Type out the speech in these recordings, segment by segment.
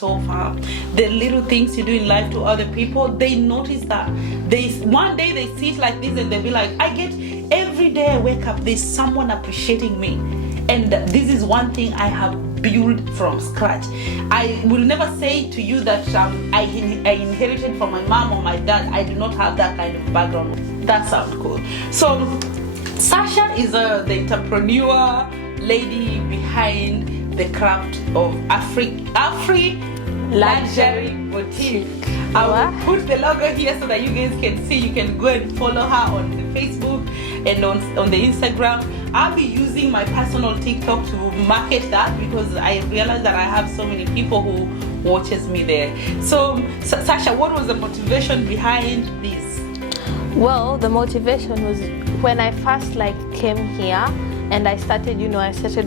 so far. The little things you do in life to other people, they notice that. One day they see it like this and they'll be like, I get every day I wake up, there's someone appreciating me. And this is one thing I have built from scratch. I will never say to you that I inherited from my mom or my dad. I do not have that kind of background. That sounds cool. So Sasha is the entrepreneur lady behind the craft of AFRI Luxury Boutique. I will put the logo here so that you guys can see. You can go and follow her on the Facebook and on the Instagram. I'll be using my personal TikTok to market that because I realize that I have so many people who watches me there. So Sasha, what was the motivation behind this? Well, the motivation was when I first came here and I started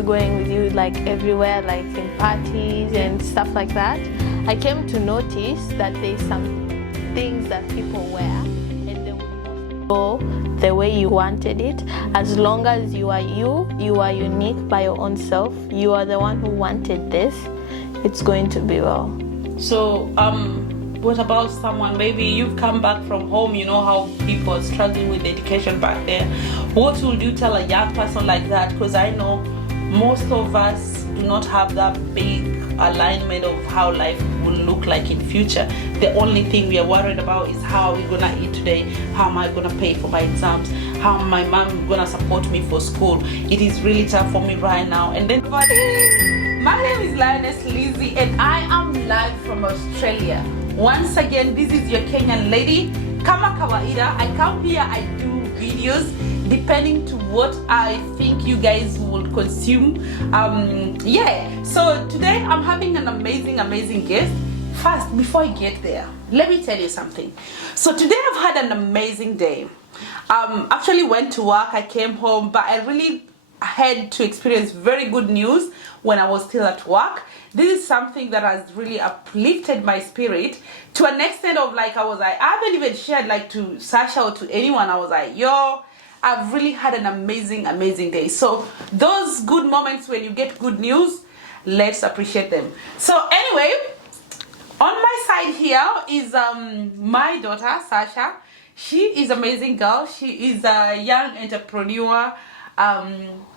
going with you everywhere, in parties and stuff like that. I came to notice that there's some things that people wear and they would go the way you wanted it. As long as you are unique by your own self, you are the one who wanted this, it's going to be well. So what about someone, maybe you've come back from home, you know how people are struggling with education back there. What would you tell a young person like that? Because I know most of us do not have that big alignment of how life will look like in future. The only thing we are worried about is how are we gonna eat today, how am I gonna pay for my exams, how my mom gonna support me for school. It is really tough for me right now. And then my name is Lioness Lizzie and I am live from Australia. Once again, this is your Kenyan lady. Kama kawaida, I come here, I do videos depending to what I think you guys will consume. So today I'm having an amazing guest. First, before I get there, let me tell you something. So today I've had an amazing day. Actually went to work, I came home, but I really had to experience very good news when I was still at work. This is something that has really uplifted my spirit to an extent of I haven't even shared to Sasha or to anyone. I was like, yo, I've really had an amazing day. So those good moments when you get good news, let's appreciate them. So anyway, on my side here is my daughter Sasha. She is an amazing girl. She is a young entrepreneur,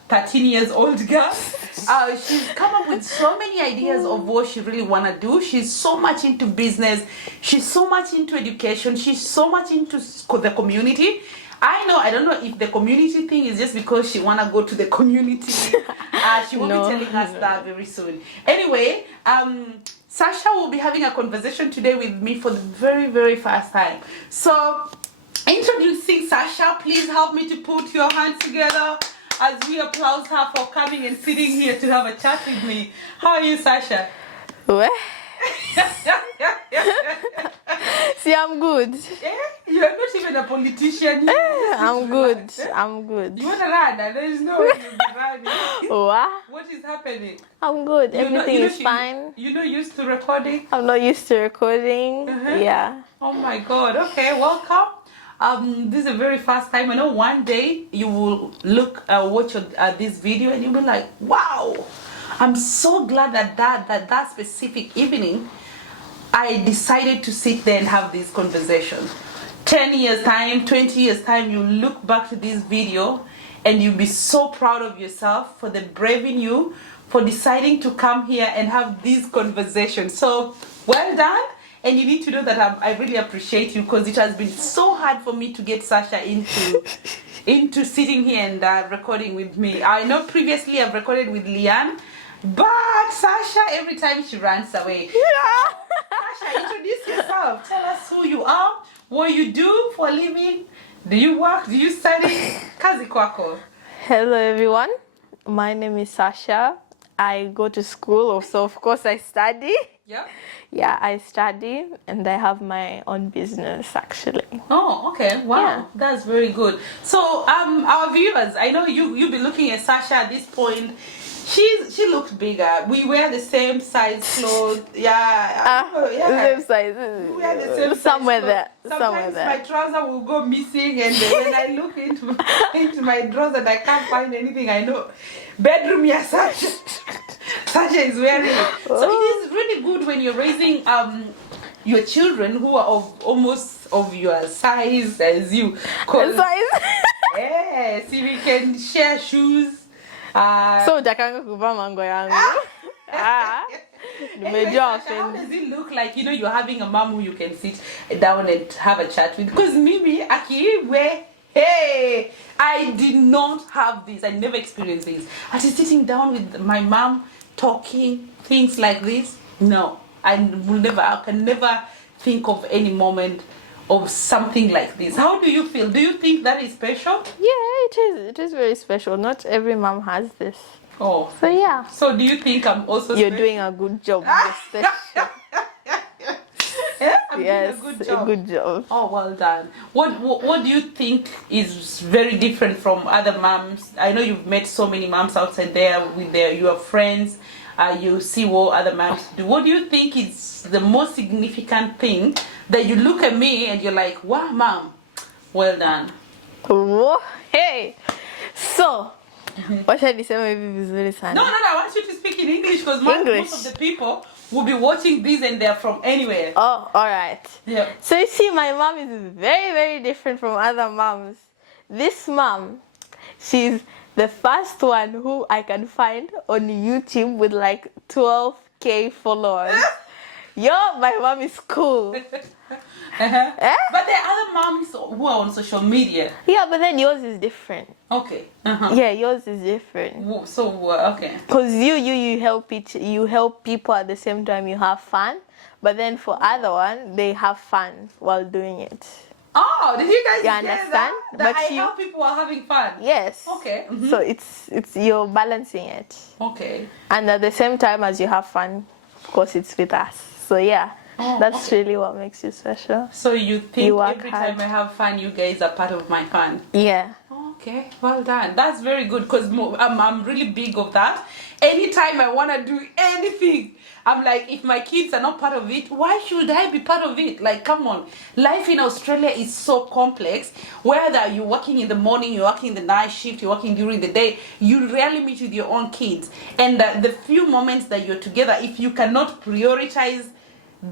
13 years old girl. She's come up with so many ideas of what she really want to do. She's so much into business. She's so much into education. She's so much into the community. I don't know if the community thing is just because she want to go to the community. She will be telling us that very soon. Anyway, Sasha will be having a conversation today with me for the very first time. So, introducing Sasha, please help me to put your hands together as we applaud her for coming and sitting here to have a chat with me. How are you, Sasha? What? See, I'm good. You're not even a politician. I'm good. I'm good. You want to run? There is no way you'll be running. What? What is happening? I'm good. Everything is fine. You're not used to recording? I'm not used to recording. Yeah. Oh my God. Okay, welcome. This is the very first time. I know one day you will watch this video and you'll be like, wow. I'm so glad that specific evening I decided to sit there and have this conversation. 10 years time, 20 years time, you look back to this video and you'll be so proud of yourself for the brave in you, for deciding to come here and have this conversation. So well done. And you need to know that I really appreciate you because it has been so hard for me to get Sasha into sitting here and recording with me. I know previously I've recorded with Leanne, but Sasha, every time she runs away. Yeah. Sasha, introduce yourself. Tell us who you are, what you do for a living. Do you work? Do you study? Kazi kwako. Hello everyone. My name is Sasha. I go to school, so of course I study. Yeah. Yeah, I study and I have my own business actually. Oh, okay. Wow. Yeah. That's very good. So, our viewers, I know you'll be looking at Sasha at this point. She looks bigger. We wear the same size clothes. Yeah. Same size. We wear the same somewhere size there. Sometimes Somewhere there. my trouser will go missing, and when I look into my drawers and I can't find anything, I know bedroom, yes, Sasha. Sasha is wearing it. So it is really good when you're raising your children who are of almost of your size as you. Yes, if we can share shoes. So utakanga kuvaa mango yangu. Anyway, Sasha, how does it look like? You know, you're having a mom who you can sit down and have a chat with. Because Mimi, hey, I did not have this. I never experienced this. I was sitting down with my mom, talking, things like this. No, I can never think of any moment of something like this. How do you feel? Do you think that is special? Yeah, it is. It is very special. Not every mom has this. Oh. So yeah. So do you think I'm also You're special? doing a good job. You're special. Yeah, I'm Yes, doing a good job. a good job. Oh, well done. What do you think is very different from other moms? I know you've met so many moms outside there with your friends. You see what other moms do. What do you think is the most significant thing that you look at me and you're like, wow, mom, well done? Whoa, hey. So, wacha niseme hivi vizuri sana. No, I want you to speak in English because most of the people will be watching this and they're from anywhere. Oh, all right. Yeah. So you see, my mom is very, very different from other moms. This mom, she's the first one who I can find on YouTube with like 12K followers. Yo, my mom is cool. But there are other moms who are on social media. Yeah, but then yours is different. Okay. Yeah, yours is different. So okay. Cause you help people at the same time you have fun, but then for other one they have fun while doing it. Oh, did you guys get understand? that? But I help people are having fun. Yes. Okay. So it's you're balancing it. Okay. And at the same time as you have fun, of course it's with us. So yeah. That's really what makes you special. So you think every hard. time I have fun, you guys are part of my fun? Yeah. Okay, well done. That's very good because I'm really big of that. Anytime I want to do anything, I'm like, if my kids are not part of it, why should I be part of it? Like, come on. Life in Australia is so complex. Whether you're working in the morning, you're working the night shift, you're working during the day, you rarely meet with your own kids. And the few moments that you're together, if you cannot prioritize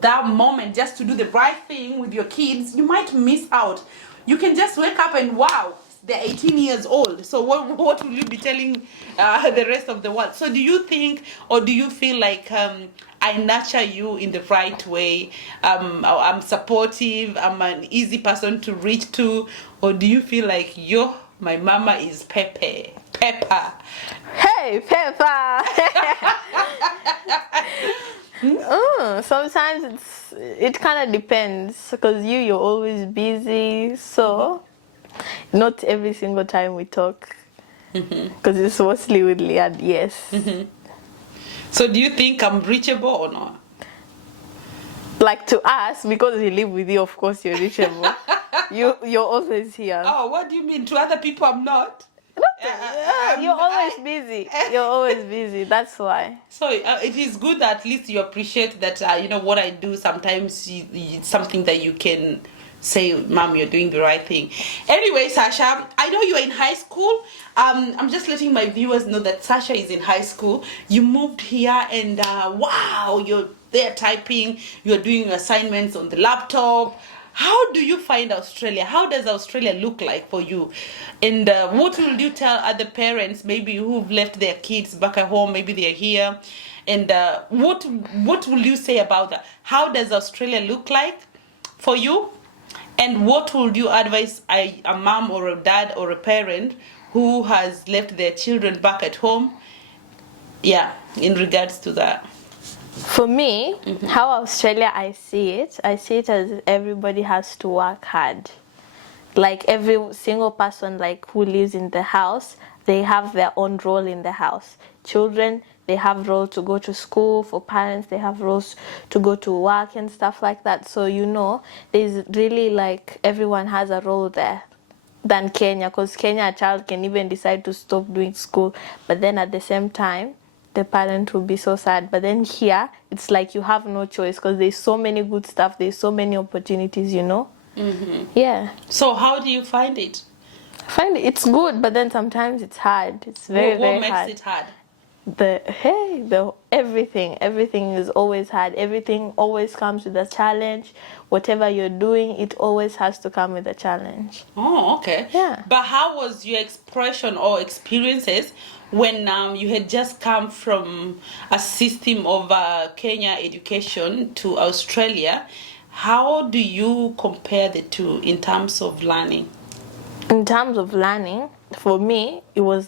that moment just to do the right thing with your kids, you might miss out. You can just wake up and wow, they're 18 years old. So what will you be telling the rest of the world? So do you think or do you feel like I nurture you in the right way? I'm supportive, I'm an easy person to reach to, or do you feel like my mama is Pepper? Hey, Pepper! Sometimes it kind of depends because you're always busy, so not every single time we talk because it's mostly with Liad. Yes. So do you think I'm reachable or not? Like to us, because we live with you, of course you're reachable. You're always here. Oh, what do you mean? To other people I'm not? You're always busy. You're always busy. That's why. So it is good that at least you appreciate that. What I do. Sometimes it's something that you can say, "Mom, you're doing the right thing." Anyway, Sasha, I know you're in high school. I'm just letting my viewers know that Sasha is in high school. You moved here, and wow, you're there typing. You're doing assignments on the laptop. How do you find Australia? How does Australia look like for you? And what will you tell other parents, maybe who've left their kids back at home, maybe they're here? And what will you say about that? How does Australia look like for you? And what would you advise a mom or a dad or a parent who has left their children back at home? Yeah, in regards to that. For me, how Australia I see it as everybody has to work hard. Like every single person who lives in the house, they have their own role in the house. Children, they have role to go to school. For parents, they have roles to go to work and stuff like that. So there's really everyone has a role there than Kenya, because Kenya, a child can even decide to stop doing school, but then at the same time the parent will be so sad. But then here, it's like you have no choice because there's so many good stuff, there's so many opportunities, Yeah. So how do you find it? I find it's good, but then sometimes it's hard. It's very, very hard. What makes it hard? the everything is always hard. Everything always comes with a challenge. Whatever you're doing, it always has to come with a challenge. Oh, okay. Yeah. But how was your expression or experiences when you had just come from a system of Kenya education to Australia? How do you compare the two in terms of learning? In terms of learning, for me, it was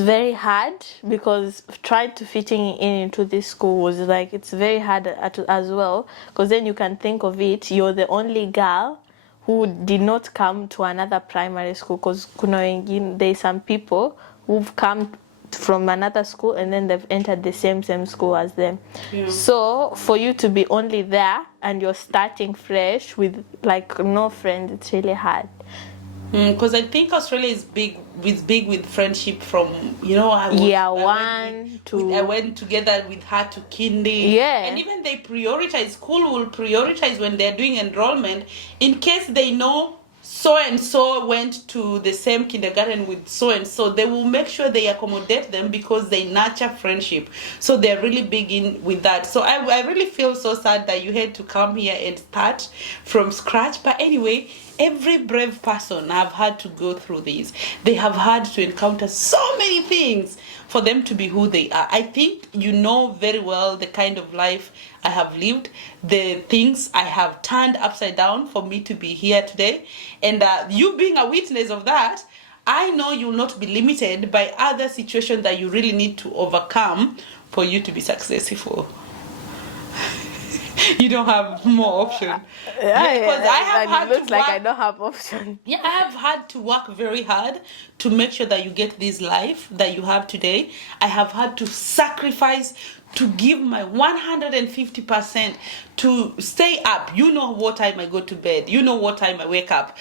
very hard, because trying to fitting into this school was like, it's very hard as well, because then you can think of it, you're the only girl who did not come to another primary school, because there's some people who've come from another school and then they've entered the same school as them. Yeah. So for you to be only there and you're starting fresh with like no friends, it's really hard. Because I think Australia is big with friendship from, I went together with her to kindy. Yeah. And even they prioritize, school will prioritize when they're doing enrollment, in case they know so-and-so went to the same kindergarten with so-and-so, they will make sure they accommodate them because they nurture friendship. So they're really big in with that. So I really feel so sad that you had to come here and start from scratch. But anyway, every brave person have had to go through this. They have had to encounter so many things for them to be who they are. I think you know very well the kind of life I have lived, the things I have turned upside down for me to be here today. And you being a witness of that, I know you'll not be limited by other situations that you really need to overcome for you to be successful. You don't have more option. Because I have had to work, like I don't have option. Yeah, I have had to work very hard to make sure that you get this life that you have today. I have had to sacrifice, to give my 150% to stay up. You know what time I go to bed. You know what time I wake up.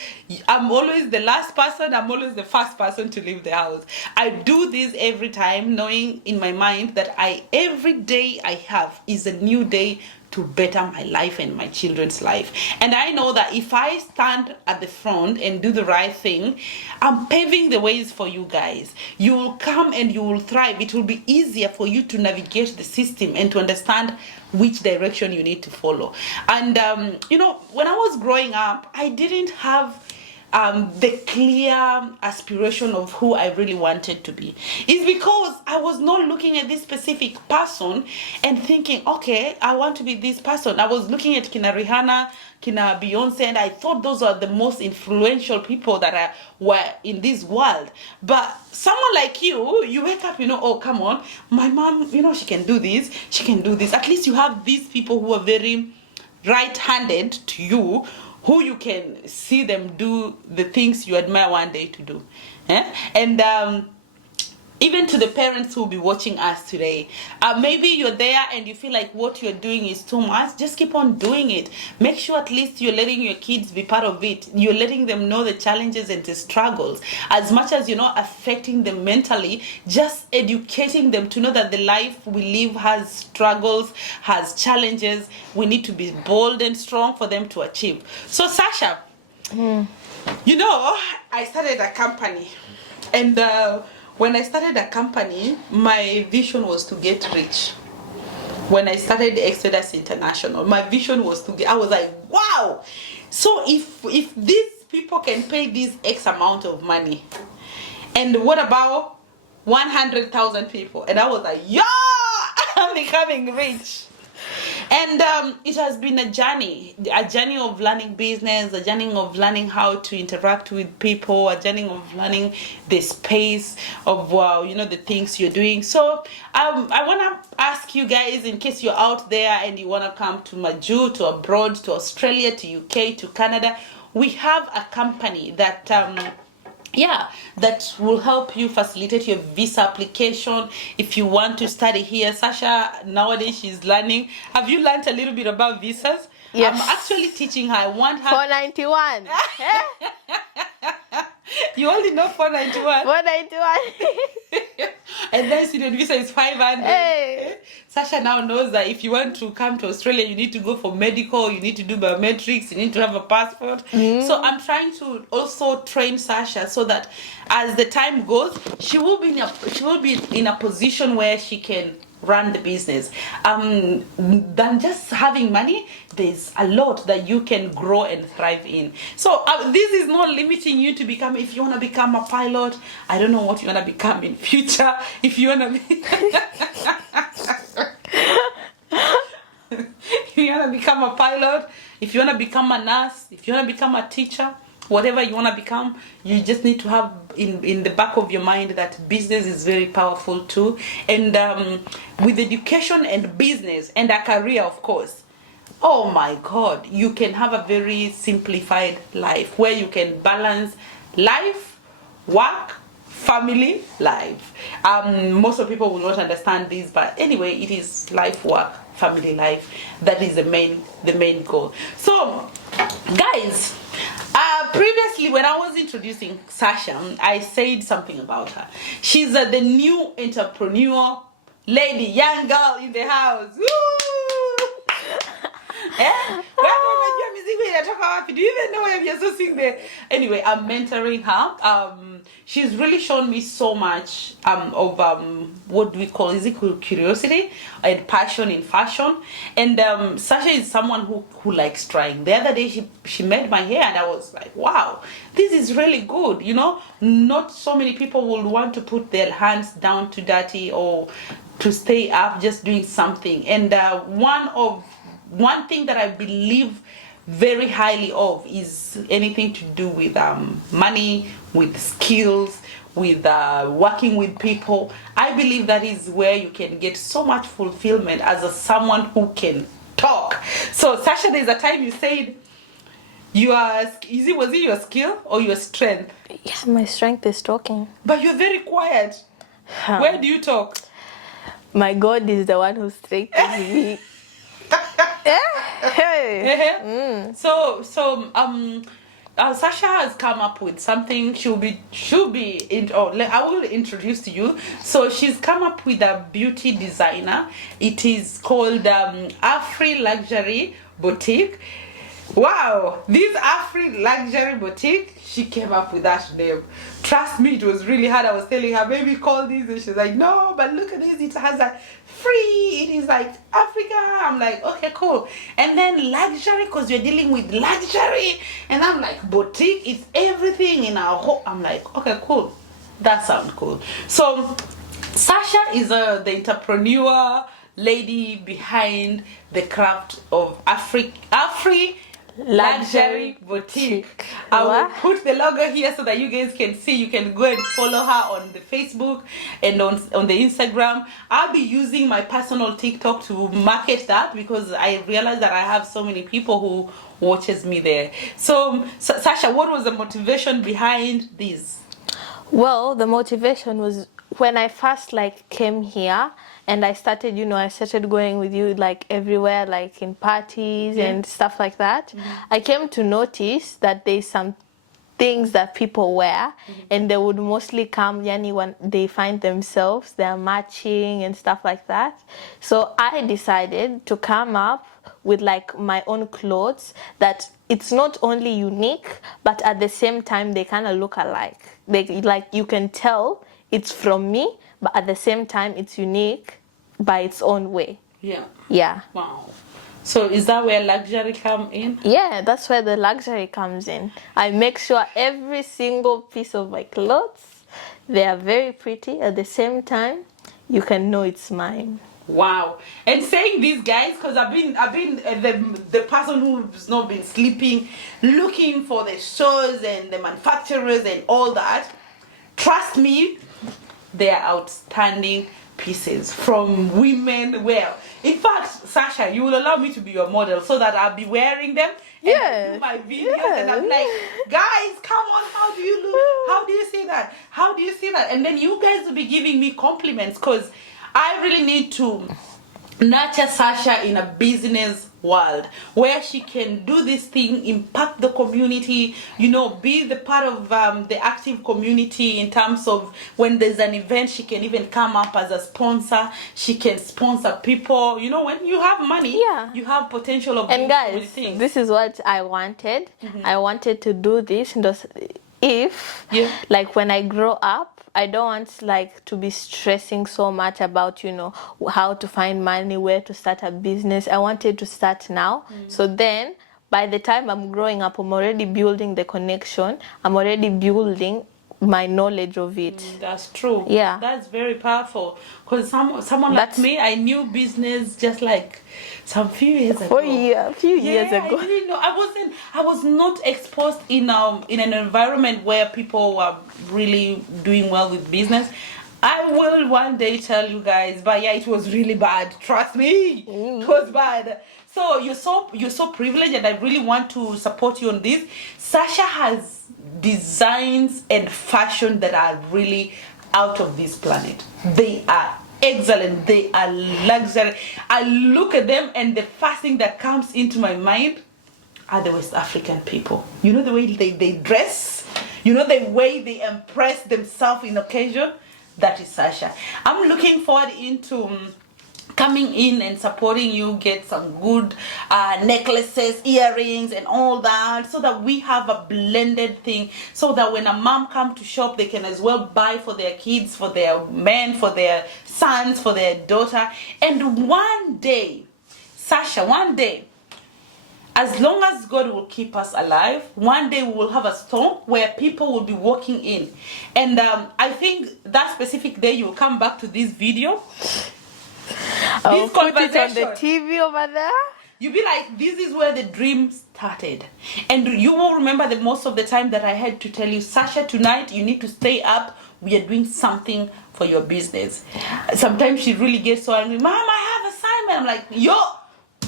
I'm always the last person. I'm always the first person to leave the house. I do this every time, knowing in my mind that every day I have is a new day to better my life and my children's life. And I know that if I stand at the front and do the right thing, I'm paving the ways for you guys. You will come and you will thrive. It will be easier for you to navigate the system and to understand which direction you need to follow. And when I was growing up, I didn't have the clear aspiration of who I really wanted to be. It's because I was not looking at this specific person and thinking, okay, I want to be this person. I was looking at Kina Rihanna, Kina Beyonce, and I thought those are the most influential people that were in this world. But someone like you wake up, oh, come on, my mom, she can do this, she can do this. At least you have these people who are very right-handed to you, who you can see them do the things you admire one day to do. And even to the parents who will be watching us today, maybe you're there and you feel like what you're doing is too much. Just keep on doing it. Make sure at least you're letting your kids be part of it. You're letting them know the challenges and the struggles. As much as you're not affecting them mentally, just educating them to know that the life we live has struggles, has challenges. We need to be bold and strong for them to achieve. So Sasha, I started a company, and when I started a company, my vision was to get rich. When I started Exodus International, my vision was I was like, wow! So if these people can pay this X amount of money, and what about 100,000 people? And I was like, yeah, I'm becoming rich. And it has been a journey of learning business, a journey of learning how to interact with people, a journey of learning the space of, the things you're doing. So I want to ask you guys, in case you're out there and you want to come to Maju, to abroad, to Australia, to UK, to Canada, we have a company that that will help you facilitate your visa application if you want to study here. Sasha, nowadays she's learning. Have you learned a little bit about visas? Yes. I'm actually teaching her. I want her 491. You only know 491. 491. And then student visa is 500. Hey. Sasha now knows that if you want to come to Australia, you need to go for medical, you need to do biometrics, you need to have a passport. So I'm trying to also train Sasha so that as the time goes, she will be in a position where she can run the business. Than just having money, there's a lot that you can grow and thrive in. So this is not limiting you to become, if you want to become a pilot, I don't know what you want to become in future. If you want to be if you want to become a pilot, if you want to become a nurse, if you want to become a teacher, whatever you want to become, you just need to have in the back of your mind that business is very powerful too. And with education and business and a career, of course, oh my God, you can have a very simplified life where you can balance life, work, family, life. Most of people will not understand this, but anyway, it is life, work, family, life. That is the main goal. So guys, previously when I was introducing Sasha, I said something about her. She's the new entrepreneur lady, young girl in the house. Woo! Do you even know if you're so sing there? Anyway, I'm mentoring her. She's really shown me so much of what do we call, is it curiosity and passion in fashion. And Sasha is someone who likes trying. The other day she made my hair and I was like, wow, this is really good. You know, not so many people will want to put their hands down to dirty or to stay up just doing something. And one thing that I believe very highly of is anything to do with money, with skills, with working with people. I believe that is where you can get so much fulfillment as someone who can talk. So Sasha, there's a time you said was it your skill or your strength? Yeah, my strength is talking. But you're very quiet. Where do you talk? My God is the one who strengthens me. Hey. So Sasha has come up with something. I will introduce to you. So she's come up with a beauty designer. It is called AFRI Luxury Boutique. Wow, this AFRI Luxury Boutique, she came up with that name. Trust me, it was really hard. I was telling her, baby, call this, and she's like, no, but look at this, it has a free, it is like Africa. I'm like, okay, cool. And then luxury, because you're dealing with luxury, and I'm like, boutique, it's everything in our home. I'm like, okay, cool, that sounds cool. So Sasha is the entrepreneur lady behind the craft of AFRI Luxury Boutique. I will put the logo here so that you guys can see. You can go and follow her on the Facebook and on the Instagram. I'll be using my personal TikTok to market that because I realize that I have so many people who watches me there. So Sasha, what was the motivation behind this? Well, the motivation was when I first came here and I started going with you everywhere, like in parties and stuff like that. I came to notice that there's some things that people wear and they would mostly come when they find themselves, they're matching and stuff like that. So I decided to come up with my own clothes that it's not only unique, but at the same time they kind of look alike. You can tell it's from me, but at the same time it's unique by its own way. Yeah. Wow. So is that where luxury come in? Yeah, that's where the luxury comes in. I make sure every single piece of my clothes, they are very pretty. At the same time, you can know it's mine. Wow. And saying these guys, because I've been the person who's not been sleeping, looking for the stores and the manufacturers and all that. Trust me, they are outstanding pieces from women. Well, in fact, Sasha, you will allow me to be your model so that I'll be wearing them and do my videos and I'm like, guys, come on, how do you look? How do you see that? How do you see that? And then you guys will be giving me compliments because I really need to nurture Sasha in a business world where she can do this thing, impact the community, you know, be the part of the active community in terms of when there's an event, she can even come up as a sponsor. She can sponsor people. You know, when you have money, Yeah. you have potential of And doing so many guys, things. this is what I wanted. I wanted to do this. If, Yeah. like, when I grow up, I don't want, like, to be stressing so much about, you know, how to find money, where to start a business. I wanted to start now. So then, by the time I'm growing up, I'm already building the connection. I'm already building my knowledge of it. That's true. Yeah. That's very powerful. Because someone like me, I knew business just like some few years ago. A few years ago. I didn't know. I was not exposed in an environment where people were really doing well with business. I will one day tell you guys, but yeah, it was really bad. Trust me, it was bad. So you're so privileged, and I really want to support you on this. Sasha has designs and fashion that are really out of this planet. They are excellent. They are luxury. I look at them, and the first thing that comes into my mind are the West African people. You know the way they dress, you know the way they impress themselves in occasion. That is Sasha. I'm looking forward into coming in and supporting you, get some good necklaces, earrings, and all that, so that we have a blended thing, so that when a mom come to shop, they can as well buy for their kids, for their men, for their sons, for their daughter. And one day, Sasha, one day, as long as God will keep us alive, one day we will have a store where people will be walking in. And I think that specific day you will come back to this video. I'll put it on the TV over there. You'll be like, this is where the dream started. And you will remember the most of the time that I had to tell you, Sasha, tonight you need to stay up. We are doing something for your business. Sometimes she really gets so angry. Mom, I have assignment. I'm like,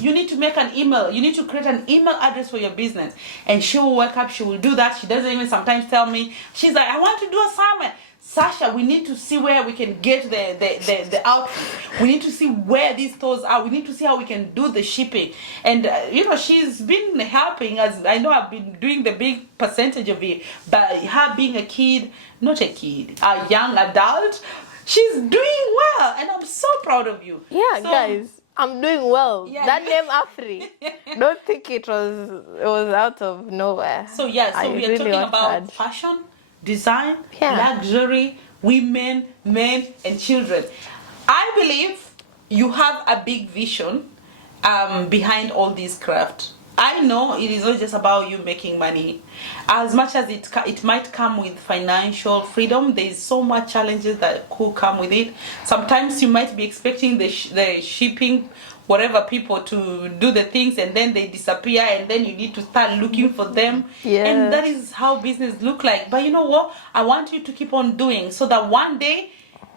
you need to make an email. You need to create an email address for your business. And she will wake up. She will do that. She doesn't even sometimes tell me. She's like, I want to do assignment. Sasha, we need to see where we can get the outfit. We need to see where these stores are. We need to see how we can do the shipping. And, you know, she's been helping us. I know I've been doing the big percentage of it. But her being a kid, not a kid, a young adult, she's doing well. And I'm so proud of you. Yeah, guys. I'm doing well. Yeah, that name AFRI. Don't think it was out of nowhere. So yeah, so we are talking about fashion, design, luxury, women, men, and children. I believe you have a big vision behind all this craft. I know it is not just about you making money. As much as it might come with financial freedom, there is so much challenges that could come with it. Sometimes you might be expecting the shipping, whatever, people to do the things, and then they disappear, and then you need to start looking for them. Yes. And that is how business look like. But you know what? I want you to keep on doing, so that one day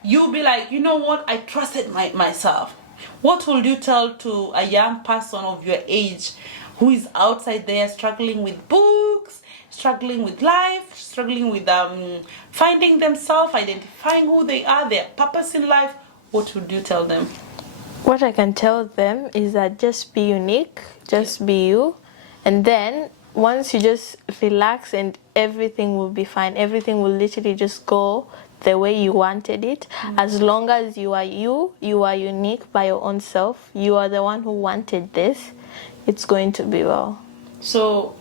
you'll be like, you know what? I trusted myself. What will you tell to a young person of your age who is outside there struggling with books, struggling with life, struggling with finding themselves, identifying who they are, their purpose in life? What would you tell them? What I can tell them is that just be unique, just be you, and then once you just relax, and everything will be fine. Everything will literally just go the way you wanted it. As long as you are unique by your own self, you are the one who wanted this, it's going to be well. So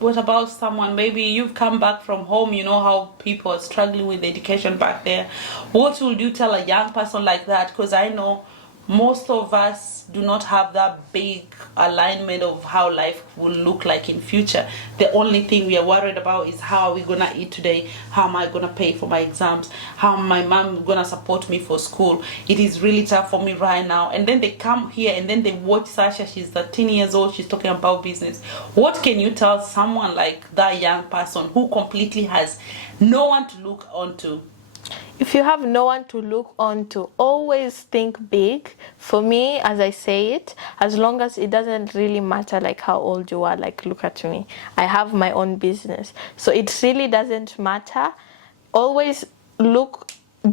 what about someone, maybe you've come back from home, you know how people are struggling with education back there. What would you tell a young person like that? Because I know most of us do not have that big alignment of how life will look like in future. The only thing we are worried about is how are we gonna eat today? How am I gonna pay for my exams? How am my mom gonna support me for school? It is really tough for me right now. And then they come here and then they watch Sasha. She's 13 years old. She's talking about business. What can you tell someone like that young person who completely has no one to look onto? If you have no one to look on to, always think big. For me, as I say it, as long as it doesn't really matter like how old you are, like look at me. I have my own business. So it really doesn't matter. Always look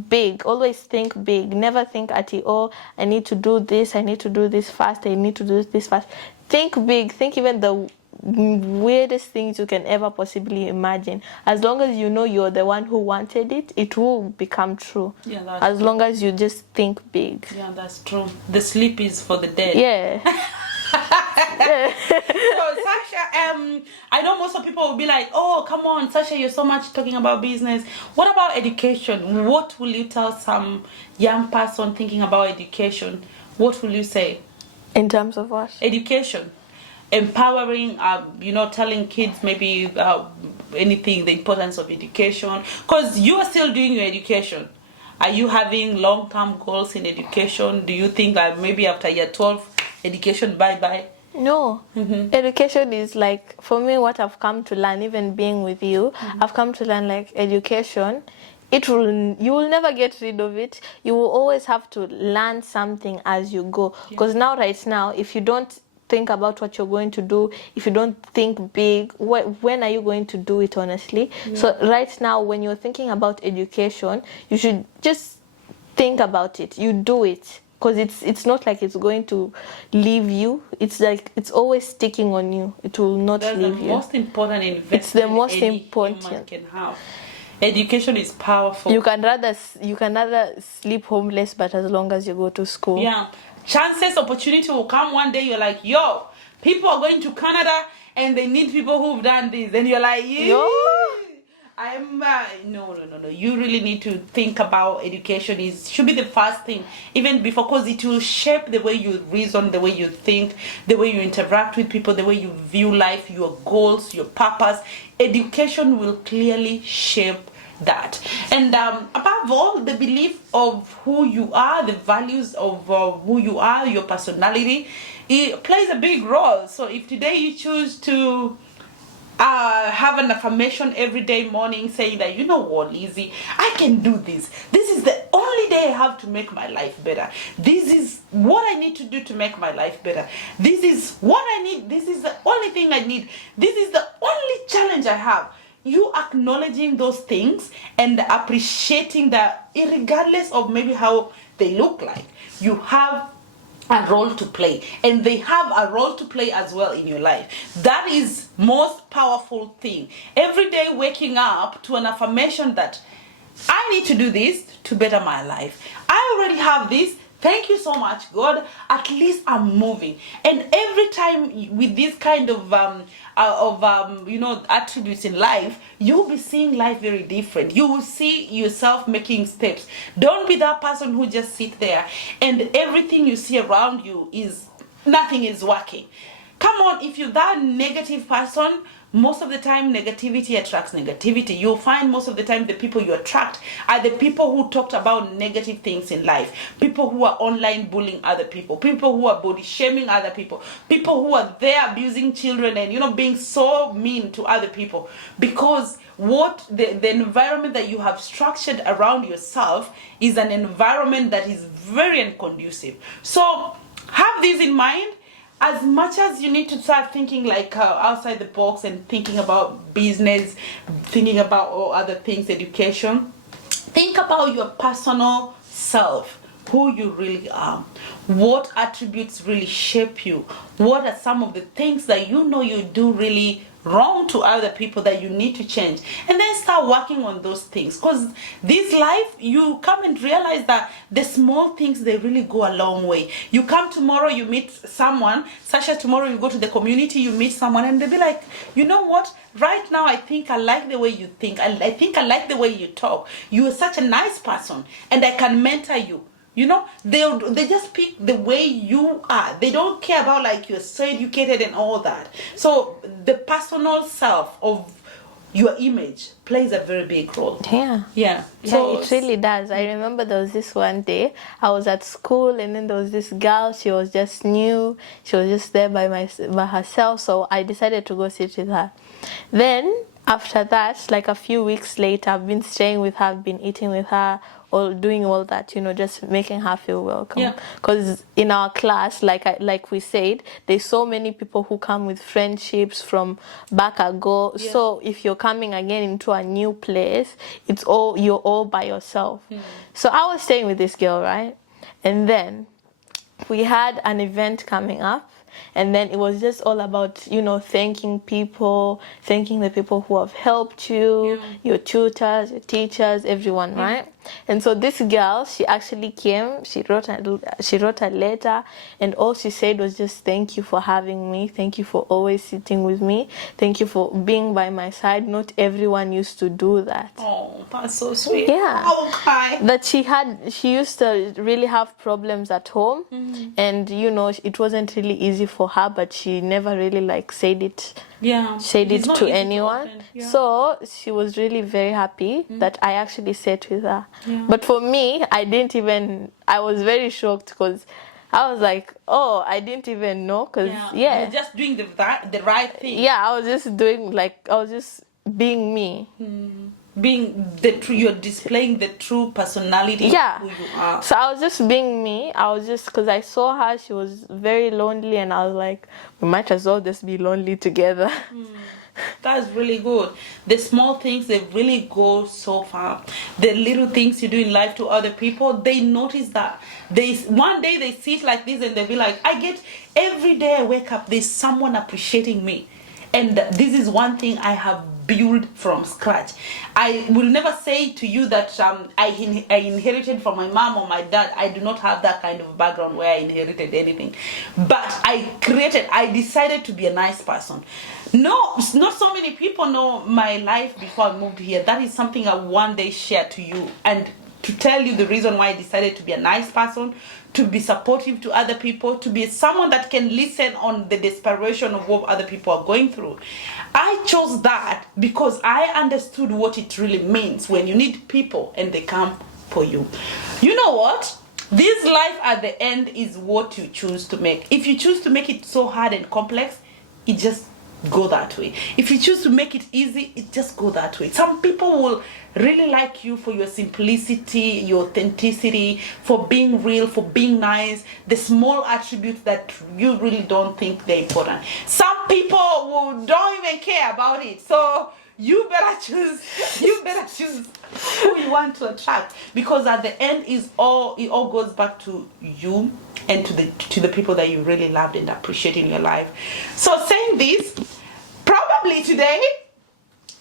big. Always think big. Never think at oh, I need to do this, I need to do this fast, I need to do this fast. Think big. Think even the weirdest things you can ever possibly imagine. As long as you know you're the one who wanted it, it will become true. Yeah, as long as you just think big. Yeah, that's true. The sleep is for the dead. Yeah. So Sasha, I know most of people will be like, oh, come on, Sasha, you're so much talking about business. What about education? What will you tell some young person thinking about education? What will you say? In terms of what? Education. Empowering, telling kids maybe anything, the importance of education. Because you are still doing your education. Are you having long-term goals in education? Do you think that maybe after year 12, education bye-bye? No. Education is like, for me, what I've come to learn, even being with you, I've come to learn like education, you will never get rid of it. You will always have to learn something as you go. Because right now, if you don't think about what you're going to do, if you don't think big, when are you going to do it, honestly? So right now, when you're thinking about education, you should just think about it. You do it. Because it's not like it's going to leave you. It's like it's always sticking on you. It will not leave you. The most important investment it's the most important human can have. Education is powerful. You can rather sleep homeless, but as long as you go to school. Yeah. Chances, opportunity will come one day. You're like, yo, people are going to Canada and they need people who've done this. And you're like, yeah. Yo. No. You really need to think about education. Should be the first thing, even before, because it will shape the way you reason, the way you think, the way you interact with people, the way you view life, your goals, your purpose. Education will clearly shape that. And above all, the belief of who you are, the values of who you are, your personality, it plays a big role. So if today you choose to have an affirmation every day morning saying that, you know what, Lizzie, I can do this. This is the only day I have to make my life better. This is what I need to do to make my life better. This is what I need. This is the only thing I need. This is the only challenge I have. You acknowledging those things and appreciating that, regardless of maybe how they look like, you have a role to play, and they have a role to play as well in your life. That is most powerful thing. Every day waking up to an affirmation that I need to do this to better my life. I already have this. Thank you so much, God. At least I'm moving. And every time with this kind of attributes in life, you'll be seeing life very different. You will see yourself making steps. Don't be that person who just sit there and everything you see around you is nothing is working. Come on, if you're that negative person, most of the time negativity attracts negativity. You'll find most of the time the people you attract are the people who talked about negative things in life. People who are online bullying other people. People who are body shaming other people. People who are there abusing children and being so mean to other people. Because what the environment that you have structured around yourself is an environment that is very unconducive. So have this in mind. As much as you need to start thinking like outside the box and thinking about business, thinking about all other things, education, think about your personal self, who you really are. What attributes really shape you? What are some of the things that you do really wrong to other people that you need to change? And then start working on those things, because this life, you come and realize that the small things, they really go a long way. You come tomorrow, you meet someone, such as tomorrow you go to the community, you meet someone and they'll be like, you know what, right now I think I like the way you think. I think I like the way you talk. You are such a nice person and I can mentor you. They just pick the way you are. They don't care about like you're so educated and all that. So the personal self of your image plays a very big role. Yeah, so it really does. I remember there was this one day I was at school and then there was this girl. She was just new. She was just there by herself. So I decided to go sit with her. Then after that, like a few weeks later, I've been staying with her, I've been eating with her, all doing all that, just making her feel welcome. Yeah. Because in our class, like we said, there's so many people who come with friendships from back ago. Yeah. So if you're coming again into a new place, you're all by yourself. So I was staying with this girl, right? And then we had an event coming up, and then it was just all about, thanking people, thanking the people who have helped you, your tutors, your teachers, everyone, right? And so this girl, she actually came, she wrote a letter, and all she said was just, thank you for having me, thank you for always sitting with me, thank you for being by my side. Not everyone used to do that. Oh, that's so sweet. Yeah. Oh, okay. That she used to really have problems at home, and it wasn't really easy for her, but she never really said it to anyone. So she was really very happy that I actually sat with her. But for me, I was very shocked, because I was like, oh, I didn't even know, because you're just doing the right thing. Yeah, I was just being me. You're displaying the true personality of who you are. So I was just being me. Because I saw her, she was very lonely, and I was like, we might as well just be lonely together. That's really good. The small things, they really go so far. The little things you do in life to other people, they notice that. One day they see it like this, and they'll be like, every day I wake up, there's someone appreciating me. And this is one thing I have built from scratch. I will never say to you that I inherited from my mom or my dad. I do not have that kind of background where I inherited anything. But I decided to be a nice person. No, not so many people know my life before I moved here. That is something I one day share to you, and to tell you the reason why I decided to be a nice person, to be supportive to other people, to be someone that can listen on the desperation of what other people are going through. I chose that because I understood what it really means when you need people and they come for you. You know what? This life at the end is what you choose to make. If you choose to make it so hard and complex, it just go that way. If you choose to make it easy, it just go that way. Some people will really like you for your simplicity, your authenticity, for being real, for being nice, the small attributes that you really don't think they're important. Some people don't even care about it. So you better choose who you want to attract, because at the end it all goes back to you and to the people that you really loved and appreciate in your life. So saying this, probably today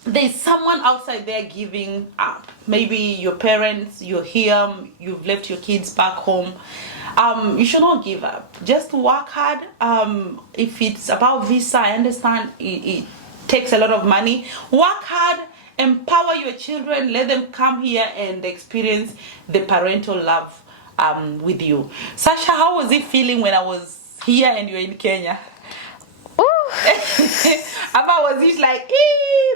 there's someone outside there giving up. Maybe your parents, you're here, you've left your kids back home. You should not give up. Just work hard. If it's about visa, I understand it takes a lot of money. Work hard, empower your children, let them come here and experience the parental love with you. Sasha, how was it feeling when I was here and you're in Kenya? About was it like,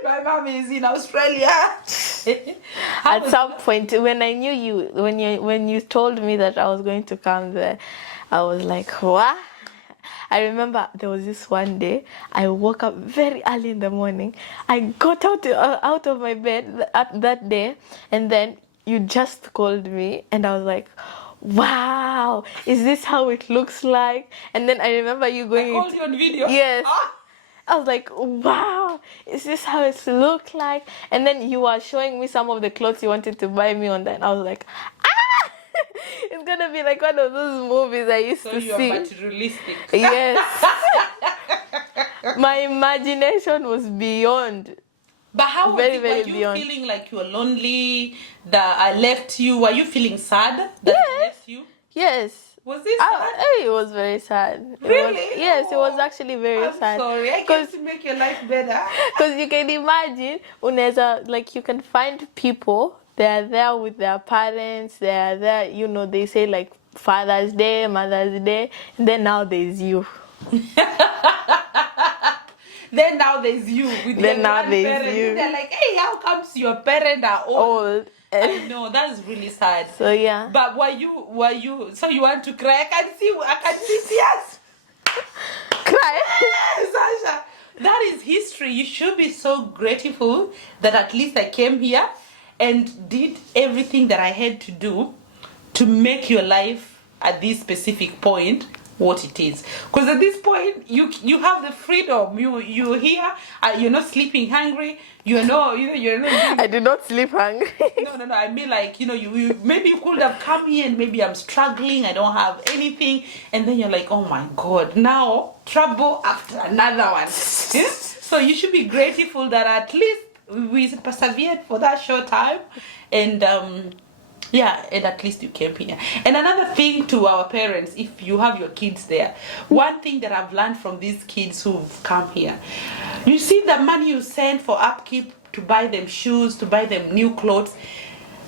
my mom is in Australia? At some point, when I knew you, when you told me that I was going to come there, I was like, what? I remember there was this one day, I woke up very early in the morning. I got out of my bed that day, and then you just called me, and I was like, wow, is this how it looks like? And then I remember you going... I called you on video? Yes. I was like, wow, is this how it looks like? And then you were showing me some of the clothes you wanted to buy me on that. And I was like, it's going to be like one of those movies I used to see. So you are materialistic. Yes. My imagination was beyond. But how was it? Were you feeling like you were lonely, that I left you? Were you feeling sad that I left you? Yes. Was it sad? It was very sad. Really? Yes, it was actually very sad. I'm sorry. I came to make your life better. Because you can imagine, you can find people, they're there with their parents, they're there, they say like Father's Day, Mother's Day, and then now there's you. Then now there's you with your grandparents. They're like, hey, how comes your parents are old? I know, that's really sad. So yeah. But were you so you want to cry? I can see tears. Cry? Sasha, that is history. You should be so grateful that at least I came here and did everything that I had to do to make your life at this specific point what it is. Because at this point you have the freedom. You're here, you're not sleeping hungry, you're not I did not sleep hungry. no, I mean, like, you maybe you could have come here and maybe I'm struggling, I don't have anything, and then you're like, oh my God, now trouble after another one. So you should be grateful that at least we persevered for that short time, and and at least you came here. And another thing to our parents, if you have your kids there, one thing that I've learned from these kids who've come here, you see the money you send for upkeep, to buy them shoes, to buy them new clothes.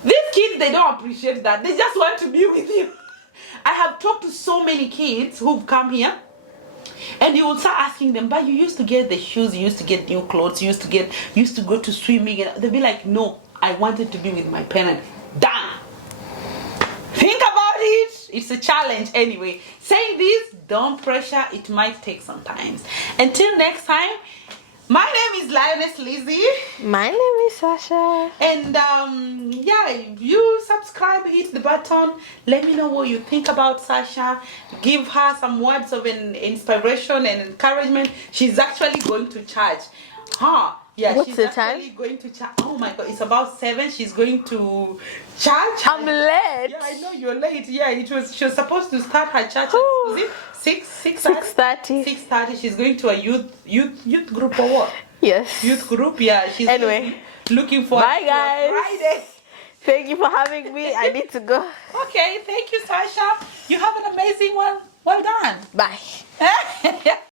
These kids, they don't appreciate that. They just want to be with you. I have talked to so many kids who've come here, and you will start asking them, but you used to get the shoes, you used to get new clothes, you used to go to swimming, and they'll be like, no, I wanted to be with my parents. Done. Think about it. It's a challenge anyway. Saying this, don't pressure. It might take some time. Until next time, my name is Lioness Lizzie. My name is Sasha. And you subscribe, hit the button. Let me know what you think about Sasha. Give her some words of inspiration and encouragement. She's actually going to church. Yeah, what's she's the actually time? going to church. Oh my God, it's about 7. She's going to church. I'm late. Yeah, I know you're late. Yeah, she was supposed to start her church. Was it 6:30? 6:30. She's going to a youth group or what? Yes. Youth group. Yeah. She's anyway, looking for. Bye guys. Friday. Thank you for having me. I need to go. Okay. Thank you, Sasha. You have an amazing one. Well done. Bye.